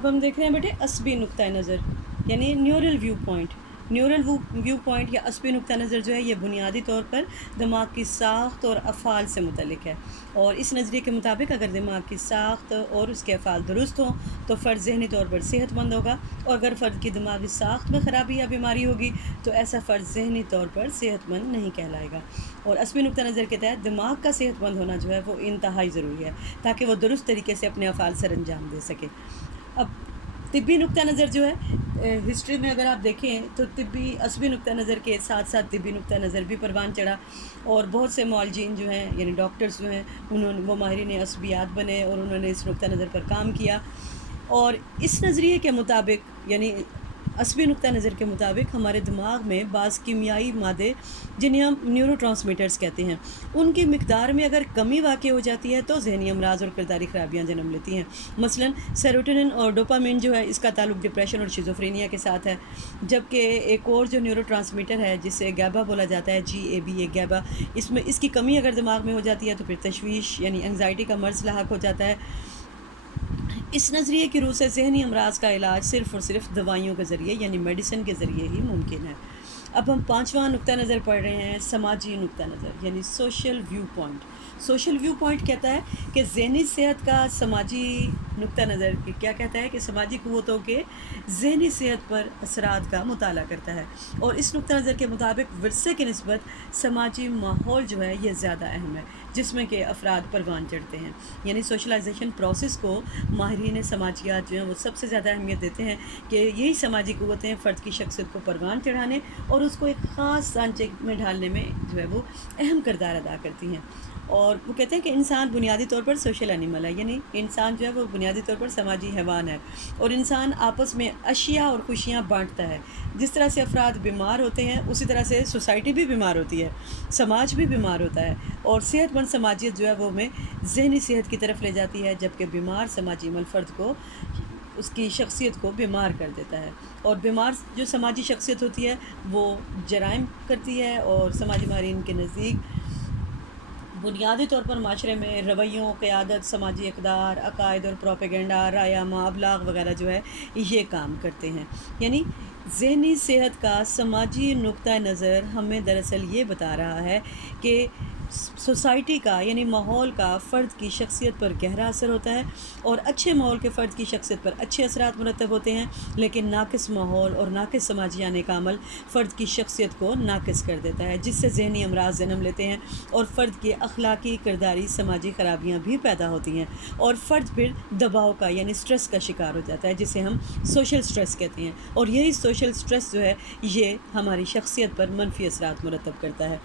اب ہم دیکھ رہے ہیں بیٹے عصبی نقطۂ نظر یعنی neural viewpoint. Neural viewpoint یا عصبی نقطہ نظر جو ہے یہ بنیادی طور پر دماغ کی ساخت اور افعال سے متعلق ہے. اور اس نظریے کے مطابق اگر دماغ کی ساخت اور اس کے افعال درست ہوں تو فرد ذہنی طور پر صحت مند ہوگا، اور اگر فرد کی دماغی ساخت میں خرابی یا بیماری ہوگی تو ایسا فرد ذہنی طور پر صحت مند نہیں کہلائے گا. اور عصبی نقطہ نظر کے تحت دماغ کا صحت مند ہونا جو ہے وہ انتہائی ضروری ہے تاکہ وہ درست طریقے سے اپنے افعال سر انجام دے سکے. اب طبی نقطہ نظر جو ہے ہسٹری میں اگر آپ دیکھیں تو عصبی نقطہ نظر کے ساتھ ساتھ طبی نقطہ نظر بھی پروان چڑھا، اور بہت سے معالجین جو ہیں یعنی ڈاکٹرز جو ہیں وہ ماہرین عصبیات بنے اور انہوں نے اس نقطہ نظر پر کام کیا. اور اس نظریے کے مطابق یعنی عصبی نقطہ نظر کے مطابق ہمارے دماغ میں بعض کیمیائی مادے جنہیں ہم نیورو ٹرانسمیٹرز کہتے ہیں ان کی مقدار میں اگر کمی واقع ہو جاتی ہے تو ذہنی امراض اور کرداری خرابیاں جنم لیتی ہیں. مثلاً سیروٹونن اور ڈوپامین جو ہے اس کا تعلق ڈپریشن اور شیزوفرینیا کے ساتھ ہے، جبکہ ایک اور جو نیورو ٹرانسمیٹر ہے جسے گیبا بولا جاتا ہے GABA گیبا، اس کی کمی اگر دماغ میں ہو جاتی ہے تو پھر تشویش یعنی انگزائٹی کا مرض لاحق ہو جاتا ہے. اس نظریے کی روح سے ذہنی امراض کا علاج صرف اور صرف دوائیوں کے ذریعے یعنی میڈیسن کے ذریعے ہی ممکن ہے. اب ہم 5واں نقطہ نظر پڑھ رہے ہیں سماجی نقطہ نظر یعنی social viewpoint. Social viewpoint کہتا ہے کہ ذہنی صحت کا سماجی نقطہ نظر کیا کہتا ہے کہ سماجی قوتوں کے ذہنی صحت پر اثرات کا مطالعہ کرتا ہے. اور اس نقطہ نظر کے مطابق ورثے کی نسبت سماجی ماحول جو ہے یہ زیادہ اہم ہے جس میں کہ افراد پروان چڑھتے ہیں. یعنی سوشلائزیشن پروسیس کو ماہرین سماجیات جو ہیں وہ سب سے زیادہ اہمیت دیتے ہیں کہ یہی سماجی قوتیں فرد کی شخصیت کو پروان چڑھانے اور اس کو ایک خاص سانچے میں ڈھالنے میں جو ہے وہ اہم کردار ادا کرتی ہیں. اور وہ کہتے ہیں کہ انسان بنیادی طور پر سوشل اینیمل ہے، یعنی انسان جو ہے وہ بنیادی طور پر سماجی حیوان ہے، اور انسان آپس میں اشیاء اور خوشیاں بانٹتا ہے. جس طرح سے افراد بیمار ہوتے ہیں اسی طرح سے سوسائٹی بھی بیمار ہوتی ہے، سماج بھی بیمار ہوتا ہے، اور صحت مند سماجیت جو ہے وہ ہمیں ذہنی صحت کی طرف لے جاتی ہے، جبکہ بیمار سماجی عمل فرد کو اس کی شخصیت کو بیمار کر دیتا ہے. اور بیمار جو سماجی شخصیت ہوتی ہے وہ جرائم کرتی ہے، اور سماجی ماہرین کے نزدیک بنیادی طور پر معاشرے میں رویوں، قیادت، سماجی اقدار، عقائد اور پروپیگنڈا، رائے عامہ، ابلاغ وغیرہ جو ہے یہ کام کرتے ہیں. یعنی ذہنی صحت کا سماجی نقطہ نظر ہمیں دراصل یہ بتا رہا ہے کہ سوسائٹی کا یعنی ماحول کا فرد کی شخصیت پر گہرا اثر ہوتا ہے، اور اچھے ماحول کے فرد کی شخصیت پر اچھے اثرات مرتب ہوتے ہیں، لیکن ناقص ماحول اور ناقص سماجی آنے کا عمل فرد کی شخصیت کو ناقص کر دیتا ہے، جس سے ذہنی امراض جنم لیتے ہیں اور فرد کی اخلاقی کرداری سماجی خرابیاں بھی پیدا ہوتی ہیں، اور فرد پھر دباؤ کا یعنی سٹریس کا شکار ہو جاتا ہے جسے ہم سوشل سٹریس کہتے ہیں. اور یہی سوشل سٹریس جو ہے یہ ہماری شخصیت پر منفی اثرات مرتب کرتا ہے.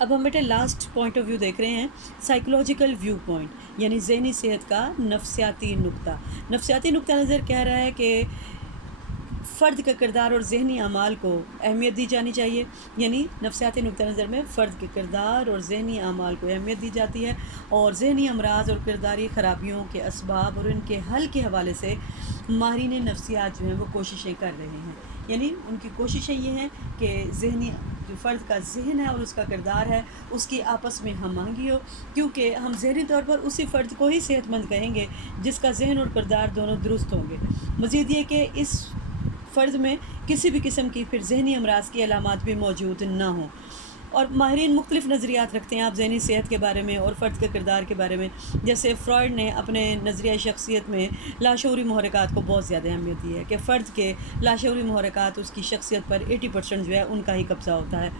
اب ہم بیٹے لاسٹ پوائنٹ آف ویو دیکھ رہے ہیں سائیکولوجیکل ویو پوائنٹ یعنی ذہنی صحت کا نفسیاتی نقطہ. نفسیاتی نقطہ نظر کہہ رہا ہے کہ فرد کا کردار اور ذہنی اعمال کو اہمیت دی جانی چاہیے. یعنی نفسیاتی نقطہ نظر میں فرد کے کردار اور ذہنی اعمال کو اہمیت دی جاتی ہے، اور ذہنی امراض اور کرداری خرابیوں کے اسباب اور ان کے حل کے حوالے سے ماہرین نفسیات جو ہیں وہ کوششیں کر رہے ہیں. یعنی ان کی کوششیں یہ ہیں کہ ذہنی جو فرد کا ذہن ہے اور اس کا کردار ہے اس کی آپس میں ہم آہنگی ہو، کیونکہ ہم ذہنی طور پر اسی فرد کو ہی صحت مند کہیں گے جس کا ذہن اور کردار دونوں درست ہوں گے. مزید یہ کہ اس فرد میں کسی بھی قسم کی پھر ذہنی امراض کی علامات بھی موجود نہ ہوں. اور ماہرین مختلف نظریات رکھتے ہیں آپ ذہنی صحت کے بارے میں اور فرد کے کردار کے بارے میں. جیسے فرائڈ نے اپنے نظریہ شخصیت میں لاشعوری محرکات کو بہت زیادہ اہمیت دی ہے کہ فرد کے لاشعوری محرکات اس کی شخصیت پر 80% جو ہے ان کا ہی قبضہ ہوتا ہے،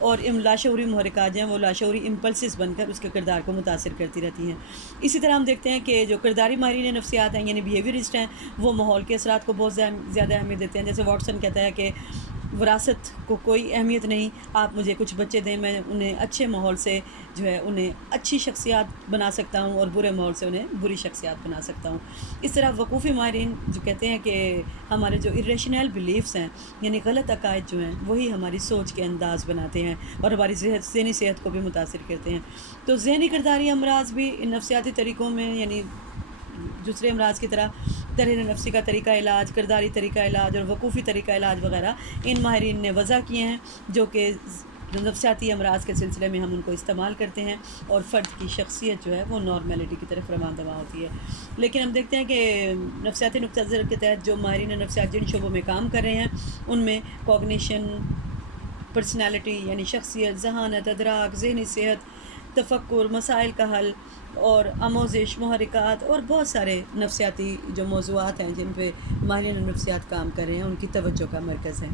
اور لاشعوری محرکات جو ہیں وہ لاشعوری امپلسز بن کر اس کے کردار کو متاثر کرتی رہتی ہیں. اسی طرح ہم دیکھتے ہیں کہ جو کرداری ماہرین نفسیات ہیں یعنی بیہیویئرسٹ ہیں وہ ماحول کے اثرات کو بہت زیادہ اہمیت دیتے ہیں. جیسے واٹسن کہتا ہے کہ وراثت کو کوئی اہمیت نہیں، آپ مجھے کچھ بچے دیں، میں انہیں اچھے ماحول سے جو ہے انہیں اچھی شخصیات بنا سکتا ہوں اور برے ماحول سے انہیں بری شخصیات بنا سکتا ہوں. اس طرح وقوفی ماہرین جو کہتے ہیں کہ ہمارے جو irrational beliefs ہیں یعنی غلط عقائد جو ہیں وہی ہماری سوچ کے انداز بناتے ہیں اور ہماری ذہنی صحت کو بھی متاثر کرتے ہیں. تو ذہنی کرداری امراض بھی ان نفسیاتی طریقوں میں یعنی دوسرے امراض کی طرح تحریر نفسی کا طریقہ علاج، کرداری طریقہ علاج اور وقوفی طریقہ علاج وغیرہ ان ماہرین نے وضع کیے ہیں جو کہ نفسیاتی امراض کے سلسلے میں ہم ان کو استعمال کرتے ہیں اور فرد کی شخصیت جو ہے وہ نارمیلٹی کی طرف رواں دواں ہوتی ہے. لیکن ہم دیکھتے ہیں کہ نفسیاتی نقطہ نظر کے تحت جو ماہرین نفسیات جن شعبوں میں کام کر رہے ہیں ان میں کوگنیشن، پرسنالٹی یعنی شخصیت، ذہانت، ادراک، ذہنی صحت، تفکر، مسائل کا حل اور آموزش، محرکات اور بہت سارے نفسیاتی جو موضوعات ہیں جن پہ ماہرین نفسیات کام کر رہے ہیں ان کی توجہ کا مرکز ہے.